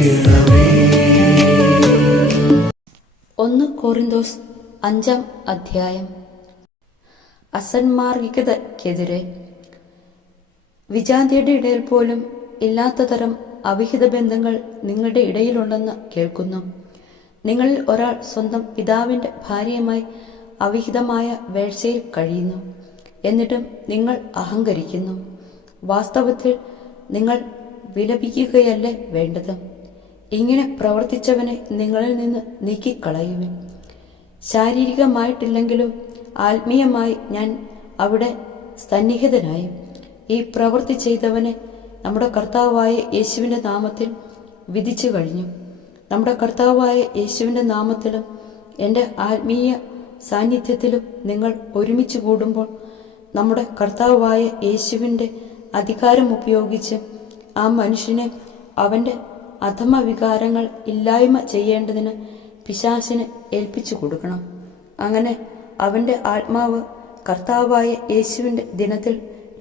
1 കൊറിന്തോസ് 5-ാം അധ്യായം. അസന്മാർഗികതയ്ക്കെതിരെ. വിജാതിയുടെ ഇടയിൽ പോലും ഇല്ലാത്ത തരം അവിഹിത ബന്ധങ്ങൾ നിങ്ങളുടെ ഇടയിലുണ്ടെന്ന് കേൾക്കുന്നു. നിങ്ങളിൽ ഒരാൾ സ്വന്തം പിതാവിൻ്റെ ഭാര്യയുമായി അവിഹിതമായ വേഴ്ചയിൽ കഴിയുന്നു. എന്നിട്ടും നിങ്ങൾ അഹങ്കരിക്കുന്നു. വാസ്തവത്തിൽ നിങ്ങൾ വിലപിക്കുകയല്ലേ വേണ്ടത്. ഇങ്ങനെ പ്രവർത്തിച്ചവനെ നിങ്ങളിൽ നിന്ന് നീക്കിക്കളയുവിൻ. ശാരീരികമായിട്ടില്ലെങ്കിലും ആത്മീയമായി ഞാൻ അവിടെ സന്നിഹിതനായി. ഈ പ്രവൃത്തി ചെയ്തവനെ നമ്മുടെ കർത്താവായ യേശുവിൻ്റെ നാമത്തിൽ വിധിച്ചു കഴിഞ്ഞു. നമ്മുടെ കർത്താവായ യേശുവിൻ്റെ നാമത്തിലും എൻ്റെ ആത്മീയ സാന്നിധ്യത്തിലും നിങ്ങൾ ഒരുമിച്ച് കൂടുമ്പോൾ നമ്മുടെ കർത്താവായ യേശുവിൻ്റെ അധികാരം ഉപയോഗിച്ച് ആ മനുഷ്യനെ അവൻ്റെ അധമവികാരങ്ങൾ ഇല്ലായ്മ ചെയ്യേണ്ടതിന് പിശാചിന് ഏൽപ്പിച്ചു കൊടുക്കണം. അങ്ങനെ അവൻ്റെ ആത്മാവ് കർത്താവായ യേശുവിൻ്റെ ദിനത്തിൽ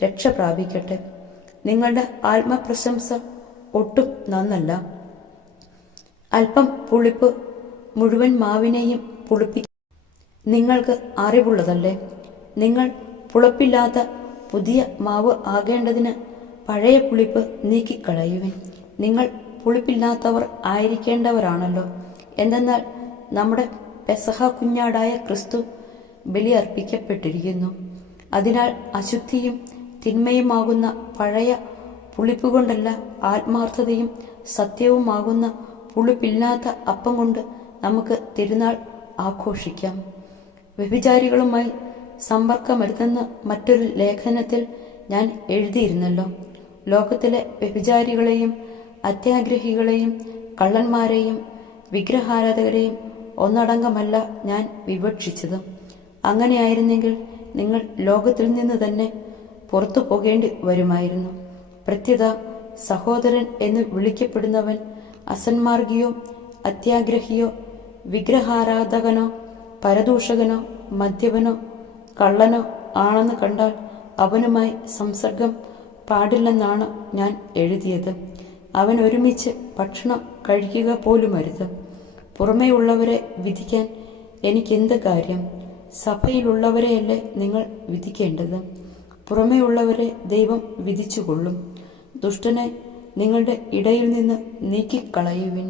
രക്ഷ പ്രാപിക്കട്ടെ. നിങ്ങളുടെ ആത്മപ്രശംസ ഒട്ടും നന്നല്ല. അല്പം പുളിപ്പ് മുഴുവൻ മാവിനെയും പുളിപ്പിക്കും. നിങ്ങൾക്ക് അറിവുള്ളതല്ലേ? നിങ്ങൾ പുളിപ്പില്ലാത്ത പുതിയ മാവ് ആകേണ്ടതിന് പഴയ പുളിപ്പ് നീക്കിക്കളയുവിൻ. നിങ്ങൾ പുളിപ്പില്ലാത്തവർ ആയിരിക്കേണ്ടവരാണല്ലോ. എന്തെന്നാൽ നമ്മുടെ പെസഹ കുഞ്ഞാടായ ക്രിസ്തു ബലിയർപ്പിക്കപ്പെട്ടിരിക്കുന്നു. അതിനാൽ അശുദ്ധിയും തിന്മയുമാകുന്ന പഴയ പുളിപ്പുകൊണ്ടല്ല, ആത്മാർത്ഥതയും സത്യവുമാകുന്ന പുളിപ്പില്ലാത്ത അപ്പം കൊണ്ട് നമുക്ക് തിരുനാൾ ആഘോഷിക്കാം. വ്യഭിചാരികളുമായി സമ്പർക്കമരുതെന്ന് മറ്റൊരു ലേഖനത്തിൽ ഞാൻ എഴുതിയിരുന്നല്ലോ. ലോകത്തിലെ വ്യഭിചാരികളെയും അത്യാഗ്രഹികളെയും കള്ളന്മാരെയും വിഗ്രഹാരാധകരെയും ഒന്നടങ്കമല്ല ഞാൻ വിവക്ഷിച്ചത്. അങ്ങനെയായിരുന്നെങ്കിൽ നിങ്ങൾ ലോകത്തിൽ നിന്ന് തന്നെ പുറത്തു പോകേണ്ടി വരുമായിരുന്നു. പ്രത്യുത സഹോദരൻ എന്ന് വിളിക്കപ്പെടുന്നവൻ അസന്മാർഗിയോ അത്യാഗ്രഹിയോ വിഗ്രഹാരാധകനോ പരദൂഷകനോ മദ്യപനോ കള്ളനോ ആണെന്ന് കണ്ടാൽ അവനുമായി സംസർഗം പാടില്ലെന്നാണ് ഞാൻ എഴുതിയത്. അവൻ ഒരുമിച്ച് ഭക്ഷണം കഴിക്കുക പോലുമരുത്. പുറമേയുള്ളവരെ വിധിക്കാൻ എനിക്കെന്ത് കാര്യം? സഭയിലുള്ളവരെയല്ലേ നിങ്ങൾ വിധിക്കേണ്ടത്. പുറമേയുള്ളവരെ ദൈവം വിധിച്ചുകൊള്ളും. ദുഷ്ടനെ നിങ്ങളുടെ ഇടയിൽ നിന്ന് നീക്കിക്കളയുവിൻ.